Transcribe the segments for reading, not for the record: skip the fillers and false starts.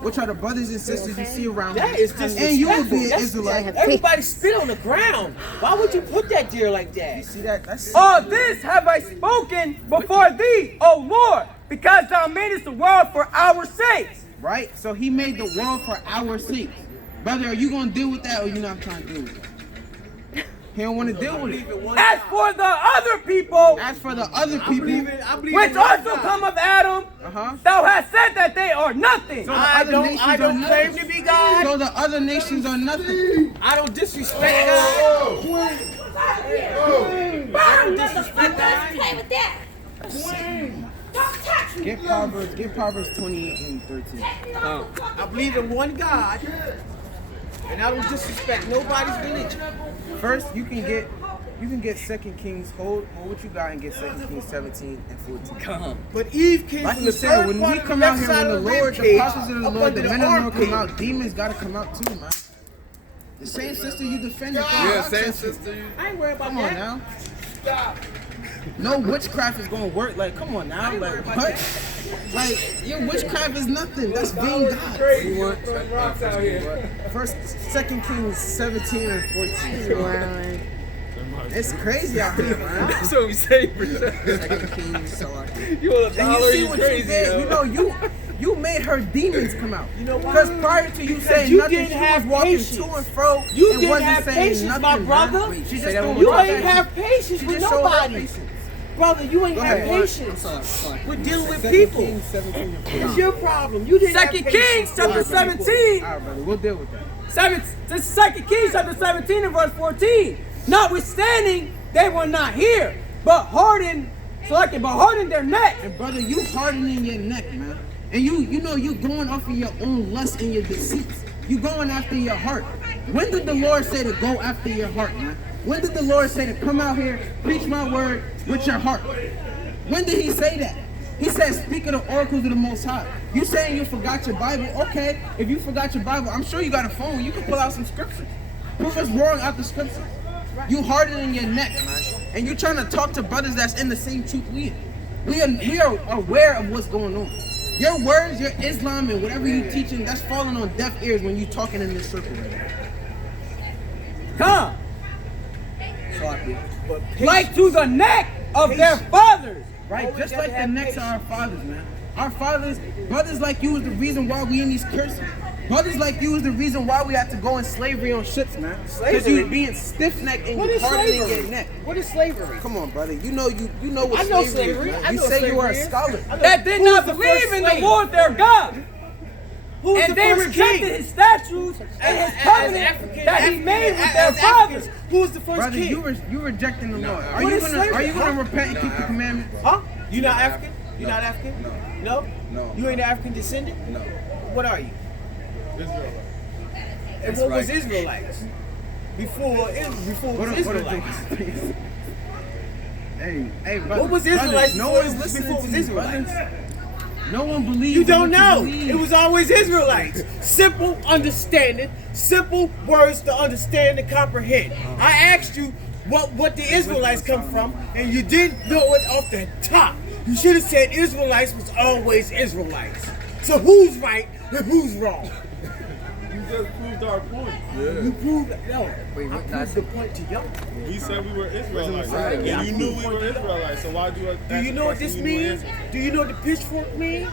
which are the brothers and sisters you see around That you. is disrespectful. And you will be an That's- Israelite. Everybody spit on the ground. Why would you put that there like that? You see that? That's All this have I spoken before thee, O Lord, because thou madest the world for our sakes. right. So he made the world for our sake. Brother, are you gonna deal with that or you not trying to deal with it? He don't want to deal with it. As for the other people, As for the other people, which also come of Adam, thou hast said that they are nothing. so the I other nations don't are claim nothing. to be God. So the other nations are nothing. I don't disrespect God. Burn, motherfucker. Let's play with that. Don't touch me. Get Proverbs 28 and 13. I believe in one God, and I don't disrespect nobody's religion. First, you can get 2 Kings. Hold what you got and get 2 Kings 17 and 14. But Eve came Like from you the said, third when part we of come the out left here, side when the of Lord, the rib prophets of the cage, up Lord, under the the men of the Lord armpit. come out, demons gotta come out too, man. The same sister you defended. Yeah, same sister. I ain't worried about Come on that. now. No witchcraft is gonna work. Like, come on now. Like, what? Like, your witchcraft is nothing. That's being God. You want First, 2 Kings 17 and 14. It's crazy out here, man. That's what we say, bro. You want a And dollar, you see you what crazy, you did. yo. You know, you made her demons come out. You know why? Because prior to you saying you nothing, didn't she have was walking patience. to and fro. You and didn't wasn't have saying patience, nothing, my man. brother. She just Say that don't one You more want ain't that. have patience She with just showed her nobody. patience. Brother, you ain't Go have ahead. patience with dealing with 2 people. Kings 17 and 14. It's your problem. You didn't have 2 patience. Kings chapter with people. 17. All right, brother, we'll deal with that. This is 2 Kings chapter 17 and verse 14. Notwithstanding, they will not hear, but harden their neck. And brother, you hardening your neck, man. And you know you going off of your own lust and your deceits. You going after your heart. When did the Lord say to go after your heart, man? When did the Lord say to come out here, preach my word with your heart? When did he say that? He said, speak of the oracles of the Most High. You saying you forgot your Bible? Okay, if you forgot your Bible, I'm sure you got a phone. You can pull out some scriptures. Prove us wrong out the scriptures. You hardening your neck, man. And you trying to talk to brothers that's in the same truth we in. We are aware of what's going on. Your words, your Islam, and whatever you teaching, that's falling on deaf ears when you talking in this circle right now. Come, But like to the neck of their fathers. Right, just like the necks of our fathers, man. Our fathers, brothers like you is the reason why we in these curses. Brothers like you is the reason why we have to go in slavery on ships, man. Because you being stiff-necked and What you is hardening your slavery? neck. What is slavery? Come on, brother. You know what I know slavery slavery. is, man. I You know say you are a slavery is. scholar. That did Who not was the believe first in the slave? Lord their God. Who was And the they first rejected king? his statutes and his covenant that he made with their fathers. Who was the first Brother, king? you rejecting the Lord. Are What you is gonna slavery? repent and keep the commandments? Huh? You not African? You not African? No. No. You ain't African descendant? No. What are you? Israelite. And what was Israelites? Before it was Israelites. Hey, brother. What was Israelites No before one's it was listening to you, Israelites? brothers. No one believes. You don't in what know. believe. It was always Israelites. Simple understanding, simple words to understand and comprehend. I asked you what the Israelites come from, and you didn't know it off the top. You should have said Israelites was always Israelites. So who's right and who's wrong? You just proved our point. You proved no. I proved the point to y'all. We said we were Israelites. Right. Yeah. And you knew we were Israelites, so why do you Do you know what this means? Do you know what the pitchfork means?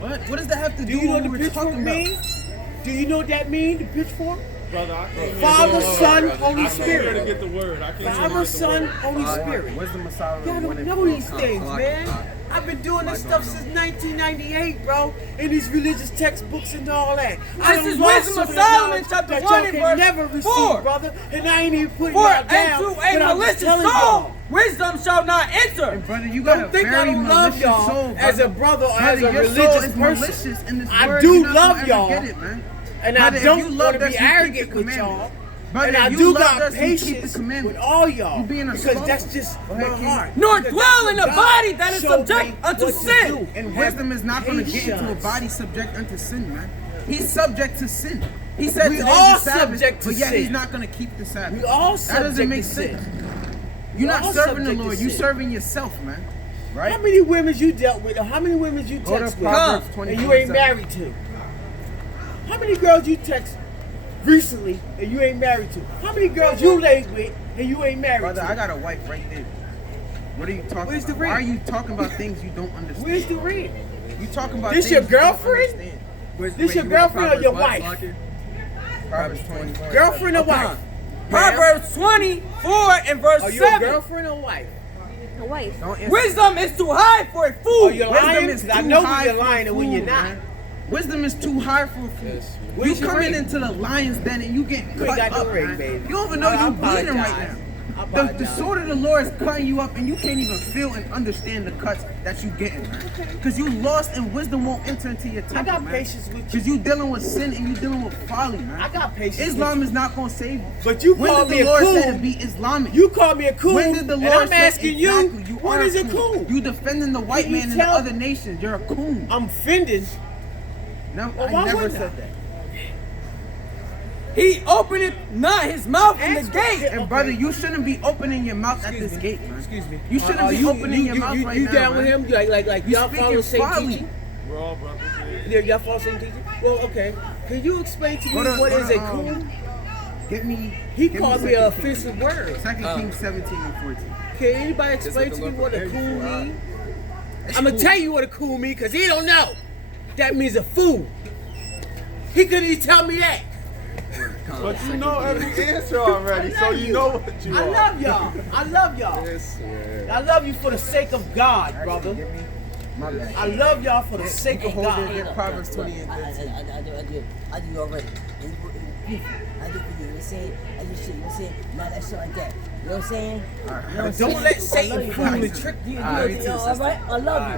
What? What does that have to Do do you know with what what the we're pitchfork talking about? means? Do you know what that means, the pitchfork? Brother, I came here Father, to- Son, Holy I came here to Spirit. get the word. I came here to Father, get the Son, word. Holy Spirit. Wisdom of Solomon. Y'all don't know these things, man. I've been doing this stuff since 1998, bro. In these religious textbooks and all that. I This is done lost Wisdom of some Solomon, knowledge chapter that 1 y'all and can verse never receive, 4. brother. And I ain't even putting For y'all down. into but a I'm just malicious telling soul, y'all. wisdom shall not enter. Brother, you got a Don't think I very don't love malicious y'all soul, as a brother. brother or Brother, as a your soul religious is person. malicious in this I word. do You're not love gonna y'all. ever get it, man. And Brother, I if don't you want loved to us, be you keep arrogant the with y'all. commandments. Brother, And I if you do loved got us, you keep the patience commandments. with all y'all. You being a because slow. that's just Go my ahead, King. heart. Nor Because dwell that's in a what body God that is showed subject me unto what to sin. do. And wisdom is not going to get into a Patience. body subject unto sin, man. He's subject to sin. He said We today's all the Sabbath, subject to but yet sin. he's not going to keep the Sabbath. We all That doesn't subject make to sense. sin. You're We not all serving the subject to Lord. You're sin. serving yourself, man. Right? How many women you dealt with or how many women you Go to text with Proverbs and 24, you ain't 7. married to? How many girls you text recently and you ain't married to? How many girls you laid with and you ain't married Brother, to? I got a wife right there. What are you talking Where's the about? ring? Why are you talking about things you don't understand? Where's the ring? You talking about This things your you don't girlfriend? understand. This your girlfriend or your wife? Proverbs 24. Girlfriend or wife? Proverbs 24 and verse Are you a 7. girlfriend or wife? A wife. Don't answer. Wisdom is too high for a fool. Are you lying? is 'Cause I too know high when you're for a lying and when fool, you're not. man. Wisdom is too high for a fool. You Where's your coming ring? into the lion's den and you get You cut ain't got no up, ring, man. baby. You don't even know I you bleeding right apologize. now. I The apologize. sword of the Lord is cutting you up and you can't even feel and understand the cuts that you getting, man. Because you lost and wisdom won't enter into your temple, I got man. patience with you. Because you dealing with sin and you dealing with folly, man. I got patience Islam with is not going to save you. But you when called did me the a Lord coon. say to be Islamic? You called me a coon, When did the and Lord I'm say asking exactly, you, are what is a coon? You defending the white Can you man in the tell- other nations. You're a coon. I'm offended. No, Well, I why never wouldn't said I? that. He openeth not his mouth in the Ask gate. And brother, you shouldn't be opening your mouth at this gate, man. Excuse me. You shouldn't be opening your mouth right you now, down man. with him? You like You y'all follow speaking same folly. teaching? We're all brothers. Yeah, y'all follow same teaching? Well, okay. Can you explain to me Hold on, what hold is a on, coon? Get me. He give called me 2 an Kings. offensive word. 2 Kings 17 and 14. Can anybody explain to me what a coon means? I'm gonna tell you what a coon means because he don't know. That means a fool. He couldn't even tell me that. But you know every answer already, so you know what you I are. love y'all. I love y'all. I love you for the sake of God, brother. Give me. My bad. I love y'all for the sake of Hold it, God. get Proverbs 20 and 13. I do already. And you, I do for you. You know what I'm saying? I do shit. You know what I'm saying? Not that shit like that. You know what I'm saying? You know what I'm saying? Don't let I Satan love you, fool bro. and trick you. All right? I love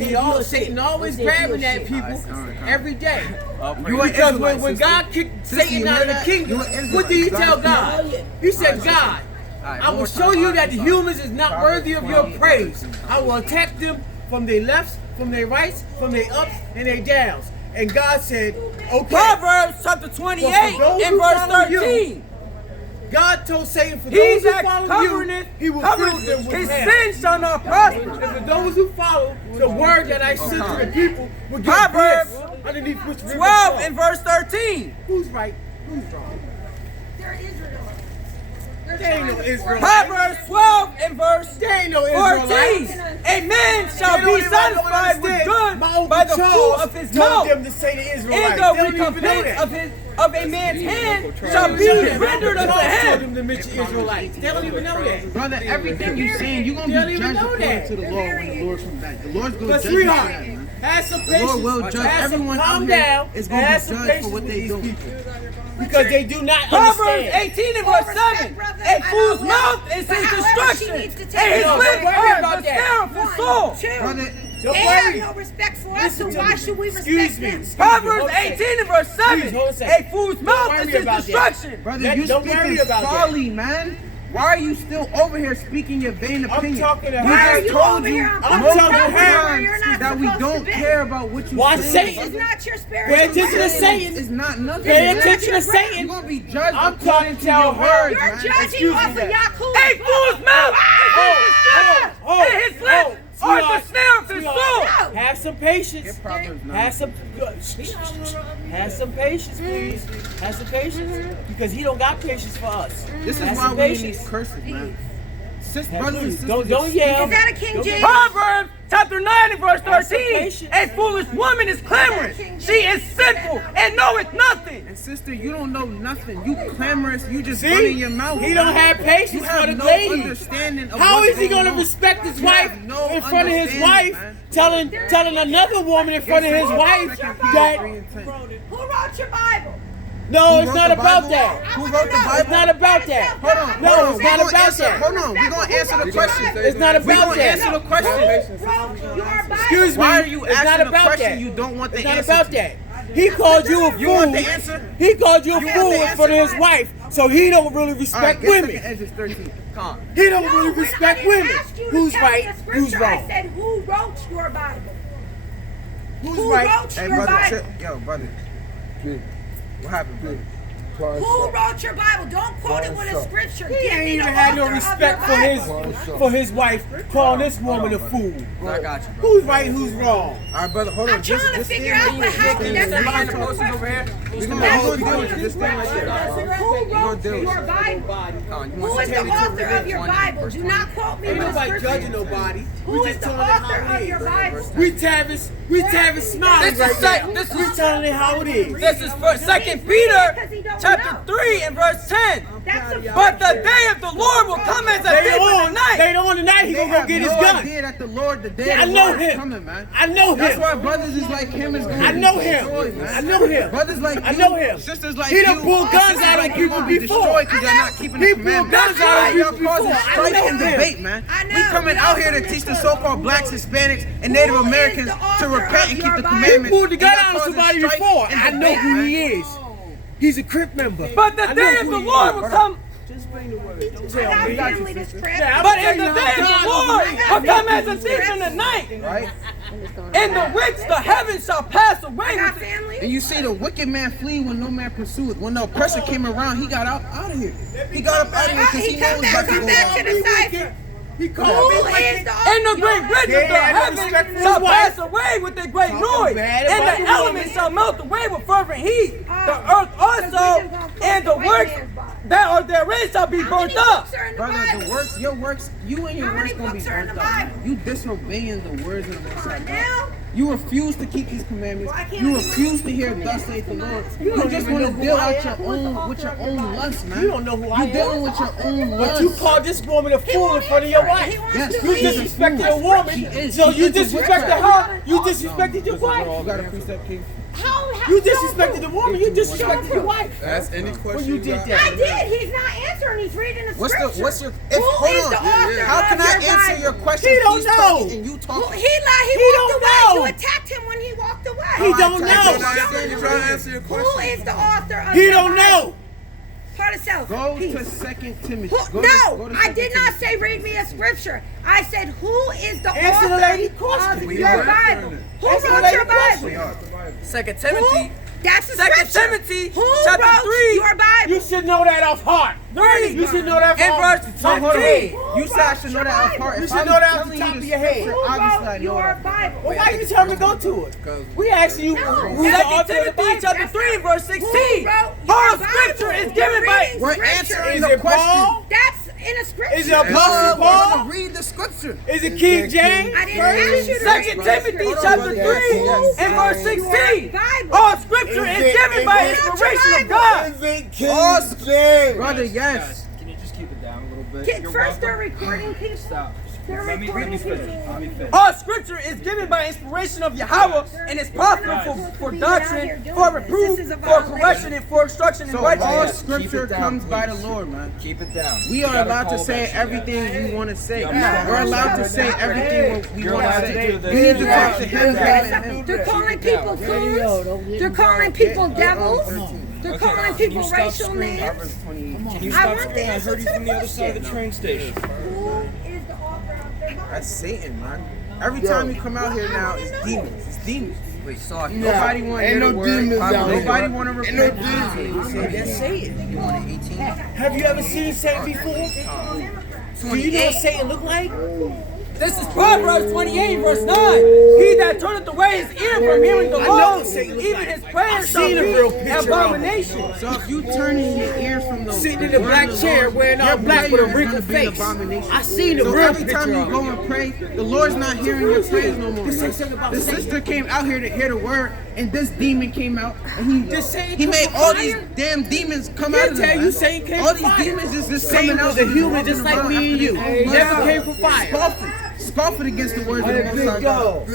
you. Because Satan always grabbing at people every day. You an Because Israelite, when sister. God kicked Sister, Satan you out heard of the that? kingdom, You an what did he Israelite. tell God. God? He said, God, I will show you that the humans is not worthy of your praise. I will attack them from their lefts, from their rights, from their ups, and their downs. And God said, okay. Proverbs chapter 28 those and who verse follow you, 13. God told Satan, for He those who that follow covereth you, he will fill them his with hell. sin shall not prosper. And for those who follow the word that I sent to the people, will get Proverbs bliss underneath which river 12 flows. and verse 13. Who's right? Who's wrong? They're Israelites. They're There ain't no trying to Israelites. Proverbs 12 and verse There ain't no 14. Israelites. A man shall They don't be even satisfied with understand. good My Uncle by the fruit Charles of his told mouth. them to say the And Israelites. the They don't even know recompense that. of a man's hand shall be Charles rendered unto told him. them to mention Israelites. They don't even know that. Brother, everything you saying, you're They going don't to be even judged know according that. to the law when the Lord comes back. The Lord's going to But judge you for sweetheart, that, man. have some The Lord patience. will judge Have some everyone calm out here down. is and going to have be some judged patience for what with they these do. people. Because they do not Proverbs understand. 18 and verse 7. A fool's mouth is his destruction, and his lips are the snare of his soul. Brother, Don't They worry. have no respect for us, so Listen to why me. should we Excuse respect me. them? Excuse me. Proverbs Hold a second. 18 and verse 7. Please, hold a second. A fool's Don't mouth worry is his about that. destruction. brother, That- you don't worry speaking about that. folly, man. Why are you still over here speaking your vain opinion? talking to we her. Why are just you told over you here on I'm multiple talking to her. times You're not that we supposed don't to be. care about what you Why say. Satan? It's not your spiritual Pay attention to mother. Satan. It's not nothing. Pay man. attention to You're Satan. gonna be judged I'm according talking to to your her. words, You're man. judging Excuse off me of that. Yaakov. A fool's mouth is his destruction, and his lips are the snare of his soul. Have some patience. Get Proverbs 9. Have some patience, please. Have some patience. Because he don't got patience for us. This is Have why some we in patience. these curses, man. Have Brothers and please. sisters, Don't yell. Is that a King Don't James? get- Proverbs chapter 9 and verse Have some 13. patience. A foolish woman is clamorous. She is sinful and knoweth nothing. And sister, you don't know nothing. You clamorous. You just See? running your mouth. He don't have patience You have for the no lady. understanding of How what's is he going gonna on. respect his You wife have no in front of his understanding, wife, man. telling another woman in front of his wife that Who wrote your Bible? no, Who it's wrote not the about Bible? that. Who wrote the It's Bible? not about that. Hold on, No, hold on. it's We not gonna about answer. that. Hold on, we're gonna answer the question. It's not We about gonna that. answer the question. Who wrote your Bible? Excuse me. Why are you It's not asking a about question that. you don't want the It's not answer about to? that. He called you a fool. You want the answer? He called you a You want fool the in front of answer? his wife, so he don't really All right, respect get women. second Ezra 13. Calm. He don't No, really when respect I didn't women. ask you to Who's tell me right? a Who's scripture. I wrong? said, who wrote your Bible? Who's Who right? wrote Hey, your brother, Bible? chill. Yo, brother. What happened, brother? Who wrote your Bible? Don't quote it with a scripture. He Give ain't me even the had no author of respect your for his wife, calling this woman a fool. I got you, bro. Who's right, who's wrong? All right, brother, hold on. I'm trying to figure out what happened. That's not Behind the answering posters over here. We're gonna That's deal the with you. Just stand right there. Who wrote deal with your it. Bible? You Who want is to the take it to author of your Bible? Do not quote me Ain't with nobody scripture. judging nobody. Who We is just the telling it author how of it your is. Bible? We Tavis smiling This right is now. this We is telling it how it is. this is for 2 Peter chapter 3 and verse 10. That's a But the day of the Lord will come as a thief in the night. Later on tonight, he They gonna go have get his no gun. idea that the Lord, the day Yeah, of I the know Lord is him. coming, man. I know That's him. why brothers is like him is going I to know be him. destroyed, man. I know him. Brothers like I you, know him. sisters like He you, done pulled guns sisters out on like you people gonna be before. destroyed because you're not keeping the He pulled commandments. guns out on Y'all people causing before. I strife know and him. debate, man. I know. We coming out here to teach the so-called blacks, Hispanics, and Native Who is Americans the to author repent of and your keep the Bible? He commandments. pulled the gun And y'all out on causing somebody strife before. and I know debate, who man. he is. He's a Crip member. But the I day know of who the he Lord is. will come. I got family that's crap. Yeah, But in the day of the Lord will come as a thief in the night, Right? in the which the heavens shall pass away. I got with the- family. And you see the wicked man flee when no man pursueth. When the oppressor came around, he got out of here. He got up out of here because he He knew it come was about back, to come go back down. to the cipher. He Who called me is like the And the great author? riches of the Yeah, respect for heavens his shall wife. pass away with a great noise, bad and about the the elements woman. shall melt away with fervent heat. Oh, The earth also and the white works man's Bible. that are therein shall be How many burnt up. books are in the Brother, Bible? the works, your works, you and your How many works gonna be books are in burnt the up. Bible? Man. You disobeying the words of the Most High Now? God. You refuse to keep these commandments. Why can't You I refuse keep to hear my thus saith the Lord. You don't just even want know to who deal I out your am. own with your own lust, man. You don't know who I You am. dealing with your own But lust. you called this woman a fool in front of your wife. He wants Yes, to You she's a leave. disrespected a She woman, is. so She you is a disrespected witchcraft. her. You disrespected your wife. You got a precept, King? How You disrespected the woman. You disrespected your wife. Ask any question When you did got. that. I did. He's not answering. He's reading the What's scripture. what's your? Who hold is on. the author How of can I your answer Bible? your question? He don't He's know. talking and you Well, talking. he lied. He He walked don't away. know. You attacked him when he walked away. He don't I know. attacked Trying him. to answer- trying to answer your Who question. is the author of He your don't Bible? know. Part of self. Go Peace. to 2 Timothy. Who, Go no, to I 2 did not Timothy. say read me a scripture. I said who is the Answer the author lady question. of We your are Bible? answering it. Who Answer the wrote lady your question. Bible? 2 Who? Timothy That's the 2 scripture. Timothy Who chapter wrote 3 your Bible? You should know that off heart. 3 You should know that and off verse So hold on. 15. You said I should know that off heart. You If should I know was that off the telling top you of the your head. scripture, Who obviously I wrote know your that. Bible? Well, why you tell me to go to it? We asking you who's the 2 author of the Timothy Bible. chapter 3 and verse 16. Who wrote All your scripture Bible? is given You're by reading We're scripture. answering Is the it question. Paul? That's in a scripture. Is it Apostle We're Paul? gonna read the scripture. Is it King James? I didn't ask you to 2 read Timothy scripture. chapter 3 Yes. and verse 16. Bible. All scripture is given by inspiration of God. Brother, yes. Can you just keep it down a little bit? Kid, You're first they're welcome. recording people. Stop. They're Let me recording finish. people. Let me finish. All scripture is given by inspiration of Yahweh and is profitable for doctrine, for reproof, for correction, and for instruction in So all righteousness. scripture Keep it down, comes by the please. Lord, man. Keep it down. We You are gotta allowed to call say that shit everything we want to say. Yeah. We're allowed to say everything what we You're want allowed to to say. do this. We need to Yeah. talk to him. They're calling people fools. They're calling people devils. They're calling people racial names. Can you I stop want the screaming? I answer heard you to from the the other side of the question. train station. Who is the author of their Bible? That's Satan, man. Every time you come out here now, it's demons. It's demons. Wait, so Nobody want to hear the word. Nobody want to repent. That's Satan. you want an 18? Have you ever seen Satan before? Do you know what Satan look like? This is Proverbs 28, verse 9. He that turneth away his ear from hearing the I know law, what Satan look even like. his prayers I've shall seen a be real picture of him. abomination. So if you turning your ears from the Sitting in the word black of the chair Lord, wearing all your black with a prayer is wrinkled gonna be an face. abomination. I seen the So real every picture time you of go him. and pray, the Lord's not hearing your prayers no more. Just say man. something about The Satan. sister came out here to hear the word, and this demon came out, and Just say it he come made from all fire. these damn demons come He'll out of tell them. you man. Satan came all from these fire. demons is just Satan coming out. was a and human walking just like around me and after you. this. He never came from fire. Scoffing against the words of the Most High God.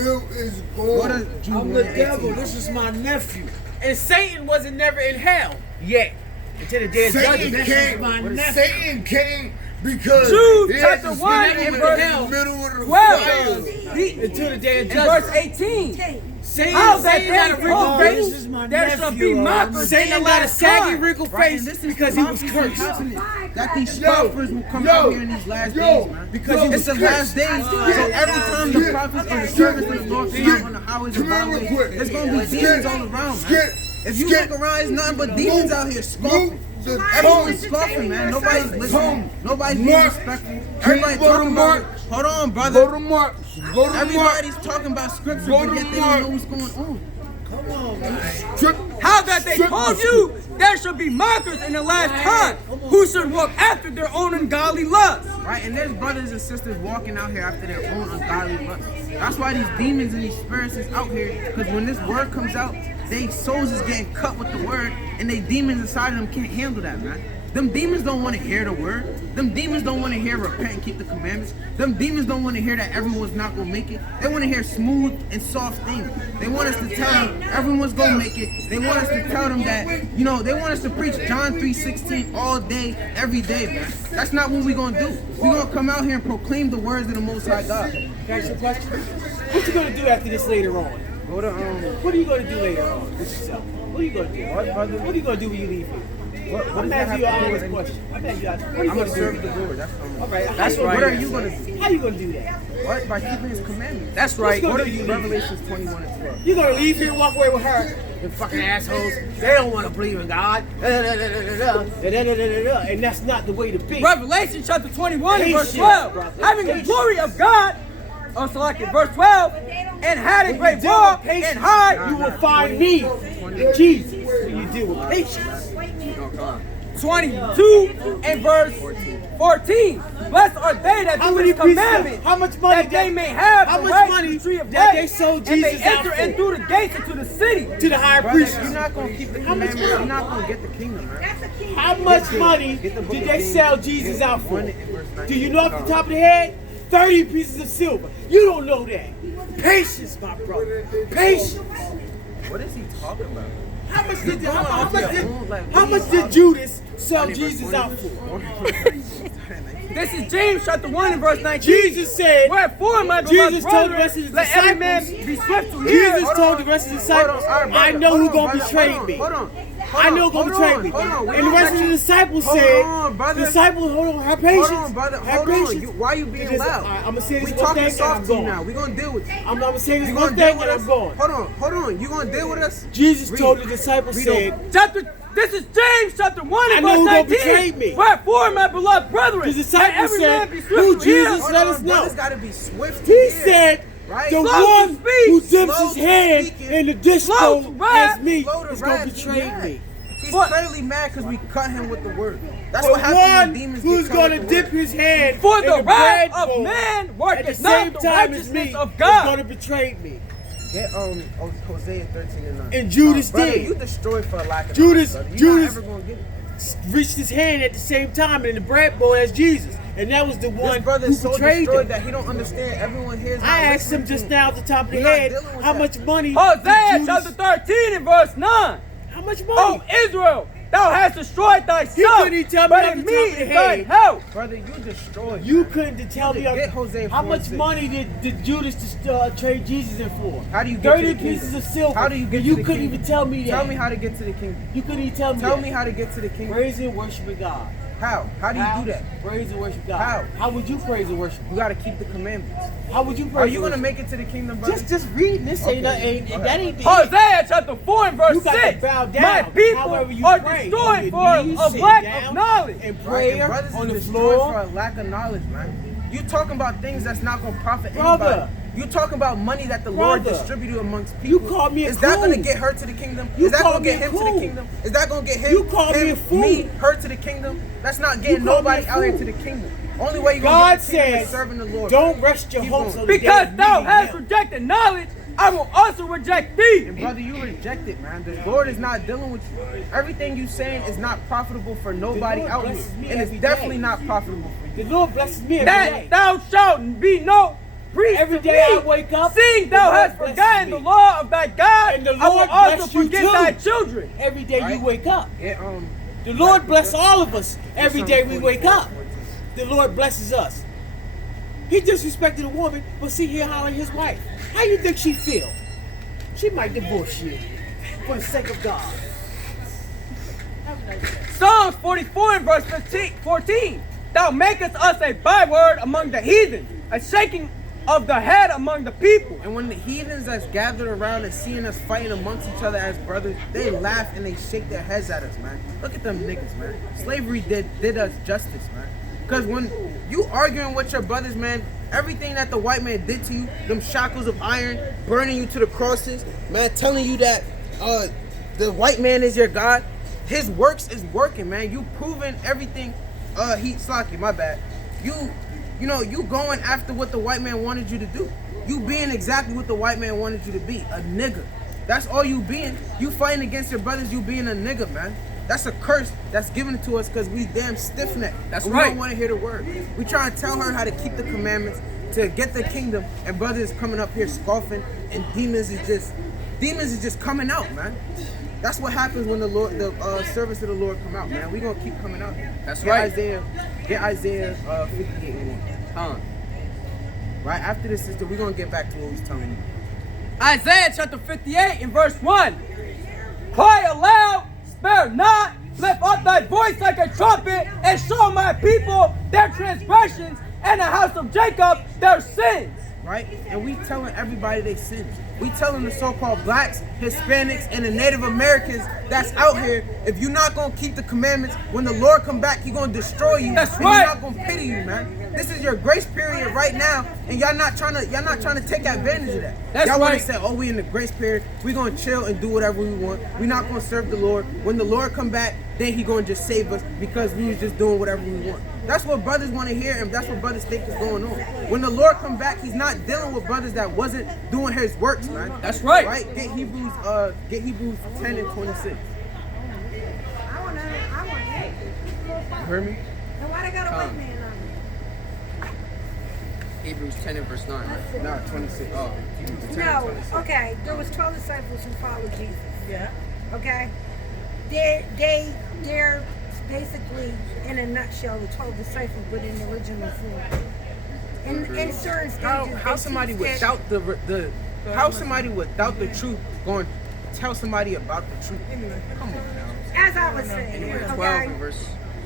What a Jew I'm man, the 18. devil. This is my nephew. And Satan wasn't never in hell yet. Until the day of judgment. This is my nephew. Satan came because Jude he chapter has 1 been and in verse the middle of the 12. fire. Until the day of In judgment. verse 18. Satan, How that Satan had a day wrinkled comes, face. there shall be mockers Satan in got a that saggy time. wrinkled Right, face and this is because he was prophecy cursed. happening. That these scoffers will come out here in these last days, man. Because he It's the was last cursed. days. So every time the prophets or the servants of the Lord come out on the highways and byways, there's gonna be demons all around, man. If you look around, it's nothing but demons out here scoffing. Everyone's scoffing, man. Nobody's listening. Nobody's being respectful. Everybody's talking about it. Hold on, brother. Go to Mark. Go to Mark. Everybody's talking about scripture, Go but to yet they Mark. don't know what's going on. How that they told you there should be mockers in the last time who should walk after their own ungodly lusts. Right? And there's brothers and sisters walking out here after their own ungodly lusts. That's why these demons and these spirits is out here. Because when this word comes out, they souls is getting cut with the word, and they demons inside of them can't handle that, man. Them demons don't want to hear the word. Them demons don't want to hear repent and keep the commandments. Them demons don't want to hear that everyone's not going to make it. They want to hear smooth and soft things. They want us to tell them everyone's going to make it. They want us to tell them that, you know, they want us to preach John 3:16 all day, every day, man. That's not what we're going to do. We're going to come out here and proclaim the words of the Most High God. Can I ask you a question? What you gonna do after this later on? Go to, What are you gonna do later on with yourself? What are you gonna do? What are you gonna do when you leave here? I'm asking you all this question. I'm asking you all this question. What are you I'm going to gonna serve do? the Lord. That's what I'm All right. That's right. What are you going to do? How you gonna do that? What? By keeping his commandments. That's right. What's Go gonna to do you Revelations 21 and 12. You gonna leave here and walk away with her? Them fucking assholes. They don't want to believe in God. And that's not the way to be. Revelation chapter 21 and verse Patience, 12. brother. Having the Patience. glory of God, also like in verse 12, and had a great war and high. You will find me in Jesus when you deal with patience. 22 and verse 14. Blessed are they that How do many his commandments, how much money that they may have how the much right money to the tree of that life, they sold and they Jesus out enter for? in through the gates into the city. To the high Brother, priest. you're not going to keep the How much commandments. money? You're not going to get the kingdom, man. How much money did they sell Jesus out for? Do you know off the top of the head? 30 pieces of silver. You don't know that. Patience, my brother. Patience. What is he talking about? How much did Judas sell Jesus out for? This is James chapter 1 and verse 19. Jesus said, Wherefore, my Jesus beloved told the brethren, rest of his let every man disciples- be swift to hear. Jesus told the rest of the disciples, I know who's going to betray me. Hold on. I know who's going to betray me. And the rest of the disciples said, disciples, hold on, have patience. Hold on, brother. Have Hold on. patience. Why you being Because loud? I'm going to say We this one talking thing and soft I'm to you going. now. We going to deal with you. I'm going to say this You one going to deal thing with and us? I'm going. Hold on. You going to deal with us? Jesus Read. told the disciples, Read said, This is James chapter 1 I and know verse who gonna 19. betray me. Wherefore, my beloved brethren, The let disciples every said, man be who swift to hear. Jesus? Hold Let on, us know. brothers got to be swift to He hear. said, Right? the Slow to one speak. who dips Slow his to hand speaking. in the Slow disco to rap. as me Slow to is going rap, to betray yeah. me. He's What? clearly mad because we cut him with the word. That's The what happens one when demons who's get cut going to with the dip word. his hand For in the the bread wrath of bowl man at the worketh same not the time as me righteousness is of going God. to betray me. Get Hosea 13 and 9. And Judas brother, did. You destroyed for a lack of Judas- knowledge, brother. Judas- You're not ever gonna get it. Reached his hand at the same time in the bread bowl as Jesus. And that was the This one brother who is so betrayed destroyed him. that he don't understand. Everyone here is not I asked him listening just to now at the top of the You're not head, dealing with how that. much money Hosea did Judas, chapter 13 and verse 9. how much O money? Israel, thou hast destroyed thyself, couldn't even tell me but off in the me top of the is thine head. help. Brother, you destroyed. You man. couldn't tell me Get Hosea how 4 much and 6. money did Judas trade Jesus in for? How do you get 30 to the pieces kingdom? of silver. How do you get You to the couldn't kingdom? even tell me that. Tell me how to get to the kingdom. You couldn't even tell me Tell that. me how to get to the kingdom. Praise and worship God. How? How do you do that? Praise and worship God. How? How would you praise and worship? You got to keep the commandments. How would you praise? Are you and gonna worship? make it to the kingdom, brother? Just read this? Okay. Ain't Go that ahead. ain't the Hosea chapter 4 and verse You got to 6. bow down. My people However you are pray. destroyed On your for knees, a sit lack down of knowledge. and Right, prayer and brothers on is the destroyed floor. for a lack of knowledge, man. You talking about things that's not gonna profit Brother. anybody. You talking about money that the Lord Brother. distributed amongst You people. called me a Is that gonna coon. get her to the kingdom? You Is that called gonna me get a him to coon. the kingdom? Is that gonna get him, You called me a fool. me, her to the kingdom? That's not getting called me a nobody out here fool. to the kingdom. Only way you gonna God get to the kingdom is says, serving the Lord. don't rest your Keep hopes going. on the day Because of thou meeting hast him. rejected knowledge, I will also reject thee. And brother, you reject it, man. The Lord is not dealing with you. Everything you saying is not profitable for nobody Lord out here. blesses me And it's every definitely day. not profitable for you. The Lord blesses me every That day. thou shalt be no priest Every to day I me, wake up, seeing the thou Lord hast blesses forgotten me. the law of thy God, And the I will Lord also bless you forget too. thy children. Every day you Right. wake up. It, The Lord bless all of us every Psalms day we wake 44, up. The Lord blesses us. He disrespected a woman, but see here hollering his wife. How you think she feel? She might divorce you for the sake of God. Psalms 44 and verse 14. Thou makest us a byword among the heathen, a shaking of the head among the people. And when the heathens that's gathered around and seeing us fighting amongst each other as brothers, they laugh and they shake their heads at us, man. Look at them niggas, man. Slavery did us justice, man. Because when you arguing with your brothers, man, everything that the white man did to you, them shackles of iron, burning you to the crosses, man, telling you that the white man is your God, his works is working, man. You proving everything. Slocky, my bad. You know, you going after what the white man wanted you to do. You being exactly what the white man wanted you to be, a nigga. That's all you being. You fighting against your brothers, you being a nigga, man. That's a curse that's given to us because we damn stiff-necked. That's we right. don't want to hear the word. We trying to tell her how to keep the commandments, to get the kingdom, and brothers coming up here scoffing, and demons is just coming out, man. That's what happens when the service of the Lord come out, man. We gonna keep coming out here. That's right. Get Isaiah 58 1. Right after this, sister, we're gonna get back to what we was telling you. Isaiah chapter 58 and verse 1. Cry aloud, spare not, lift up thy voice like a trumpet, and show my people their transgressions, and the house of Jacob their sins. Right? And we telling everybody they sins. We telling the so-called blacks, Hispanics, and the Native Americans that's out here, if you're not gonna keep the commandments, when the Lord come back, He gonna destroy you. That's and right. He's not gonna pity you, man. This is your grace period right now, and y'all not trying to take advantage of that. That's y'all want right. to say, oh, we in the grace period, we gonna chill and do whatever we want. We not gonna serve the Lord. When the Lord come back, then He gonna just save us because we was just doing whatever we want. That's what brothers want to hear, and that's what brothers think is going on. When the Lord come back, He's not dealing with brothers that wasn't doing His works, man. That's right. Right? Get Hebrews 10 and 26. I want to. You heard me? And why they got a white man on Hebrews 10 and verse 9, right? Nah, 26. Oh, Hebrews 10 it? and No. 26. Okay. There was 12 disciples who followed Jesus. Yeah. Okay. They're basically, in a nutshell, the 12 disciples, but in the original form. In certain stages, How somebody without how somebody without the truth going to tell somebody about the truth? Come on now. As I was saying, Anyway, 12 okay. and verse.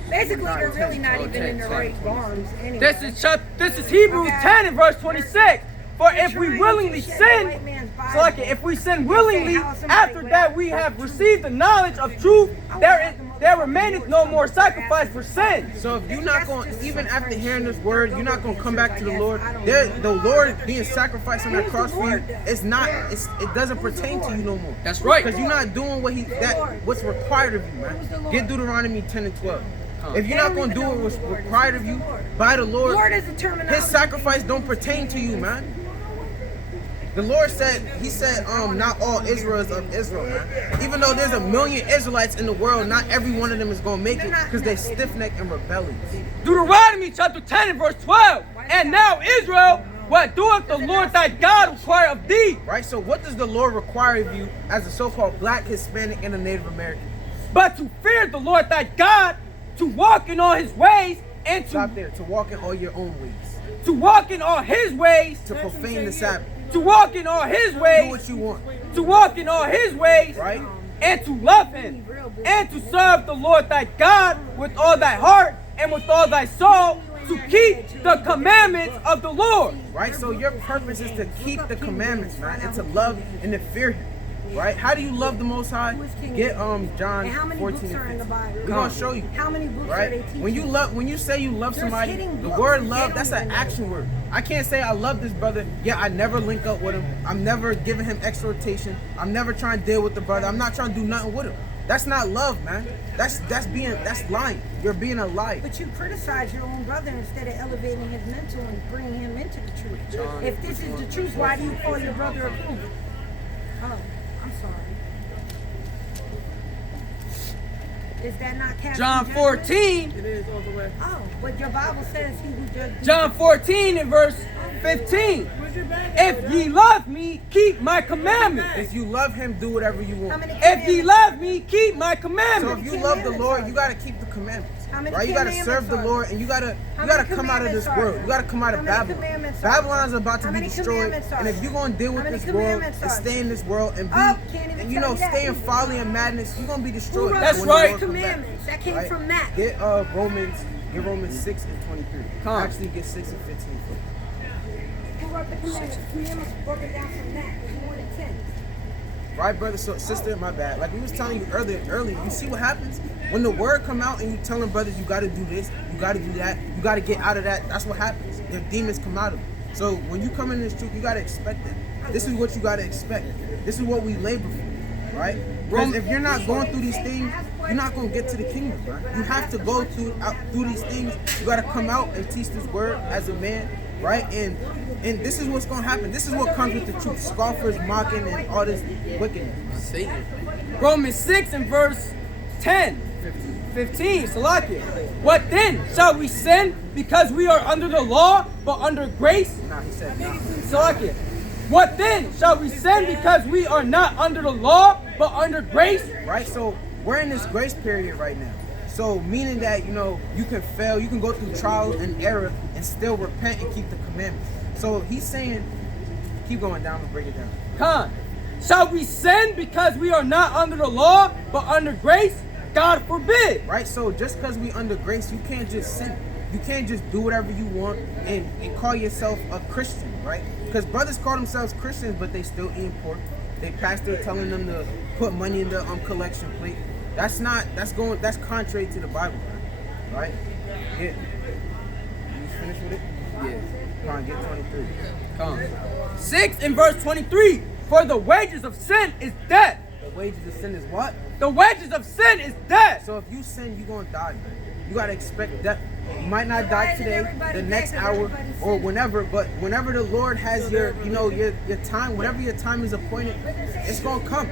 Basically, they're really not Oh, even 10, in the 10, right barns anyway. This is Hebrews Okay. 10 and verse 26. For if we Trying willingly to shed the sin, white man's so like Bible. if we sin willingly, How somebody after that without we have truth. received the knowledge of truth, there remaineth no more sacrifice for sin. So if you're not going, even after hearing this word, you're not going to come back to the Lord. The Lord being sacrificed on that cross for you, it doesn't pertain to you no more. That's right. Because you're not doing what's required of you, man. Get Deuteronomy 10 and 12. If you're not going to do what's required of you by the Lord, Lord is the terminology. His sacrifice don't pertain to you, man. The Lord said, He said, not all Israel is of Israel, man. Even though there's a million Israelites in the world, not every one of them is going to make it because they stiff-necked and rebellious. Deuteronomy chapter 10 and verse 12. And now Israel, what doeth the Lord thy God require of thee? Right? So what does the Lord require of you as a so-called black, Hispanic, and a Native American? But to fear the Lord thy God, to walk in all his ways, and Stop there. To walk in all your own ways. to walk in all his ways, To profane the Sabbath. to walk in all his Do ways, what you want. to walk in all his ways, Right? and to love him, and to serve the Lord thy God with all thy heart and with all thy soul, to keep the commandments of the Lord. Right? So your purpose is to keep the commandments, man, and to love and to fear Him. Right? How do you love the Most High? Get John And how many 14 books are in and the 15. Bible? We're gonna show you. How many books are they Right? teaching? When you say you love There's somebody, hidden the books word that love, they that's don't an even action know. word. I can't say I love this brother. Yeah, I never link up with him. I'm never giving him exhortation. I'm never trying to deal with the brother. I'm not trying to do nothing with him. That's not love, man. That's lying. You're being a liar. But you criticize your own brother instead of elevating his mental and bringing him into the truth. If this is the truth, why do you call your brother a fool? Oh, I'm sorry. Is that not casting John judgment? 14, Oh, but your Bible says he who judges. John 14 and verse 15. If ye love me, keep my commandments. If you love him, do whatever you How want. many If ye commandments? love me, keep my So if commandments. you love the Lord, you gotta keep the commandments. How many Right? You gotta serve commandments the are Lord, there? and you gotta How many come out of this commandments are world. there? You gotta come out of How many Babylon. commandments are Babylon's there? about to How be many destroyed, commandments are and if there? you're gonna deal How with many this world commandments and are stay in this world and Oh, can't even and tell you that. stay in folly and madness, you're gonna be destroyed. Who wrote That's when the the right. Lord come back. commandments? That came Right? from Matt. Get Romans 6 and 23. Come on. Actually, get 6 and 15. wrote the commandments? Commandments broken down from that. There's more than 10. Right, brother, so sister, my bad. Like we was telling you earlier, you see what happens? When the word come out and you telling brothers you gotta do this, you gotta do that, you gotta get out of that, that's what happens. Their demons come out of them. So when you come in this truth, you gotta expect that. This is what you gotta expect. This is what we labor for, right? Because if you're not going through these things, you're not gonna get to the kingdom, right? You have to go through these things. You gotta come out and teach this word as a man, right? And this is what's gonna happen. This is what comes with the truth. Scoffers, mocking, and all this wickedness. Satan. Romans 6 and verse 10. 15, Salakia. What then? Shall we sin because we are under the law, but under grace? Nah, he said nah. Salakia. What then? Shall we sin because we are not under the law, but under grace? Right? So we're in this grace period right now. So meaning that, you know, you can fail, you can go through trials and error and still repent and keep the commandments. So he's saying, keep going down and break it down. Khan. Shall we sin because we are not under the law, but under grace? God forbid. Right? So just because we under grace, you can't just sin. You can't just do whatever you want and call yourself a Christian, right? Because brothers call themselves Christians, but they still eat pork. They pastor telling them to put money in the collection plate. That's contrary to the Bible, right? Yeah. You finished with it? Yeah. Come on, get 23. Come. 6 and verse 23. For the wages of sin is death. The wages of sin is what? The wages of sin is death. So if you sin, you're going to die, man. You got to expect death. You might not die today, the next hour, or whenever, but whenever the Lord has your time, whatever your time is appointed, it's going to come.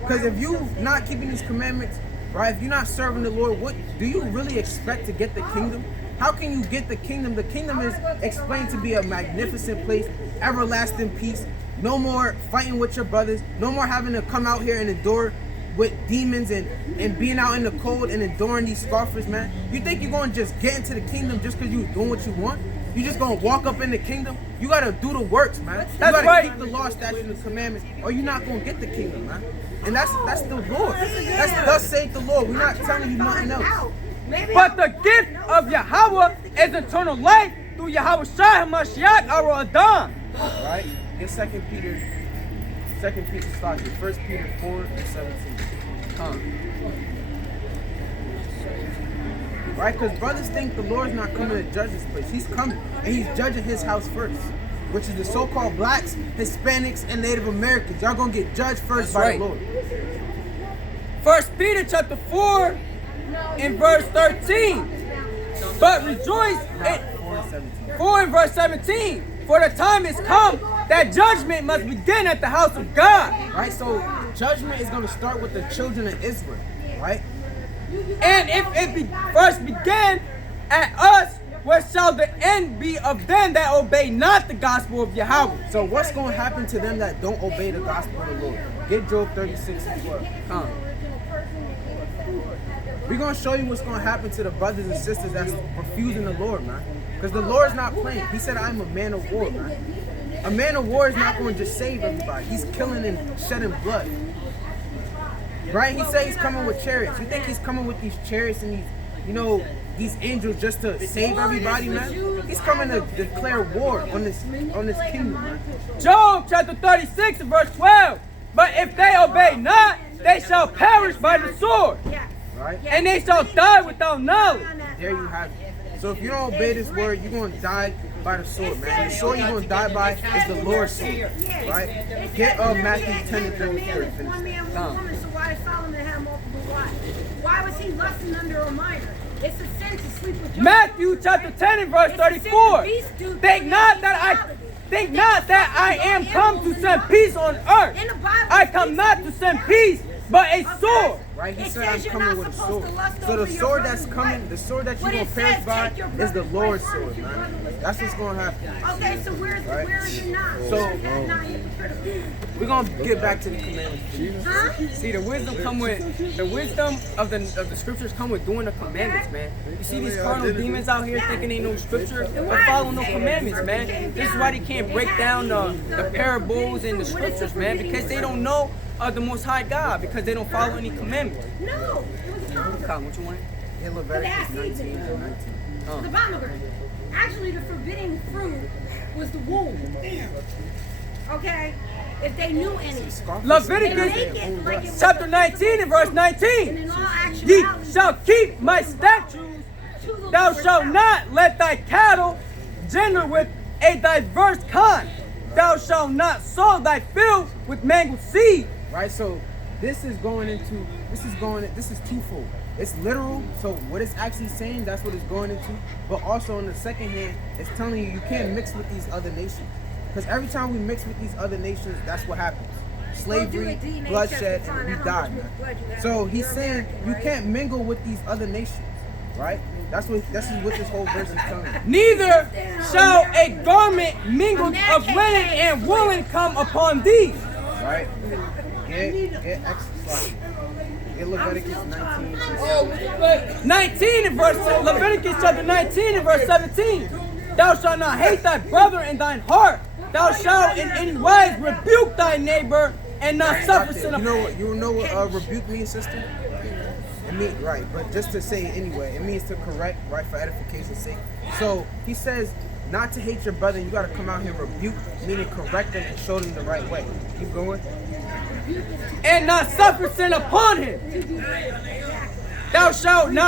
Because if you not keeping these commandments, right, if you're not serving the Lord, what do you really expect to get the kingdom? How can you get the kingdom? The kingdom is explained to be a magnificent place, everlasting peace, no more fighting with your brothers, no more having to come out here and endure with demons and being out in the cold and enduring these scoffers, man. You think you're going to just get into the kingdom just because you're doing what you want? You just going to walk up in the kingdom? You got to do the works, man. You got to keep the law, statutes, and commandments, or you're not going to get the kingdom, man. And that's the Lord. That's thus saith the Lord. We're not telling you nothing else. But the gift of Yahweh is eternal life through Yahweh Shai HaMashiach our Adam. Right? Get 2 Peter start here. 1 Peter 4 and 17. Right? Because brothers think the Lord's not coming to judge this place. He's coming, and he's judging his house first, which is the so-called blacks, Hispanics, and Native Americans. Y'all gonna get judged first by the Lord. 1 Peter chapter 4 in verse 13. But rejoice in 4 and verse 17. For the time is come that judgment must begin at the house of God. Right? So judgment is gonna start with the children of Israel, right? And if it first began at us, what shall the end be of them that obey not the gospel of Yahweh? So what's going to happen to them that don't obey the gospel of the Lord? Get Job 36 as well. We're going to show you what's going to happen to the brothers and sisters that's refusing the Lord, man. Because the Lord's not playing. He said, I'm a man of war, man. A man of war is not going to just save everybody. He's killing and shedding blood. Right? He said he's coming with chariots. You think he's coming with these chariots and these angels just to save everybody, man? He's coming to declare war on this kingdom, man. Job chapter 36 and verse 12. But if they obey not, they shall perish by the sword. Right? And they shall die without knowledge. There you have it. So if you don't obey this word, you're going to die by the sword, man. The sword you're going to die by is the Lord's sword. Right? Get Matthew 10 and 34. Why did Solomon have multiple wives? Why was he lusting under a minor? It's a sin to sleep with your Matthew chapter 10 and verse 34. Think not that I am come to send peace on earth. I come not to send peace, but a sword. Right? He said I'm coming with a sword. So the sword that's coming, the sword that you're going to perish by is the Lord's sword, man. That's what's going to happen. Okay, so where is it not? So we're going to get back to the commandments. Huh? See, the wisdom of the scriptures come with doing the commandments, man. You see these carnal demons out here thinking they know scripture, but follow no commandments, man. This is why they can't break down the parables and the scriptures, man, because they don't know the Most High God, because they don't follow any commandments. No, it was Tom. What you want? Get But it Leviticus has seeds 19 in and it. 19. The pomegranate. Actually, the forbidden fruit was the womb. Okay? If they knew any. They make Leviticus it like it was chapter a 19 and verse And 19. in all Ye actuality, shall keep my statutes. to the Thou Lord shalt thou. not let thy cattle gender with a diverse kind. Thou shalt not sow thy field with mangled seed. Right? So this is twofold. It's literal, so what it's actually saying, that's what it's going into. But also on the second hand, it's telling you can't mix with these other nations. Because every time we mix with these other nations, that's what happens. Slavery, Go do a DNA bloodshed, test to and we find out how die, much man. blood you have. So he's You're saying American, you right? can't mingle with these other nations, right? This is what this whole verse is telling you. Neither shall a garment mingled of linen and woolen come upon thee. Right? Get Exodus. Get Leviticus 19. 19 in verse Leviticus chapter 19 and verse 17. Thou shalt not hate thy brother in thine heart. Thou shalt in any wise rebuke thy neighbor and not suffer sin You of know what rebuke means, sister? It means, right, but just to say it anyway, it means to correct, right, for edification's sake. So he says not to hate your brother, you got to come out here and rebuke, meaning correct them and show them the right way. Keep going. and not suffer sin upon him. Thou shalt not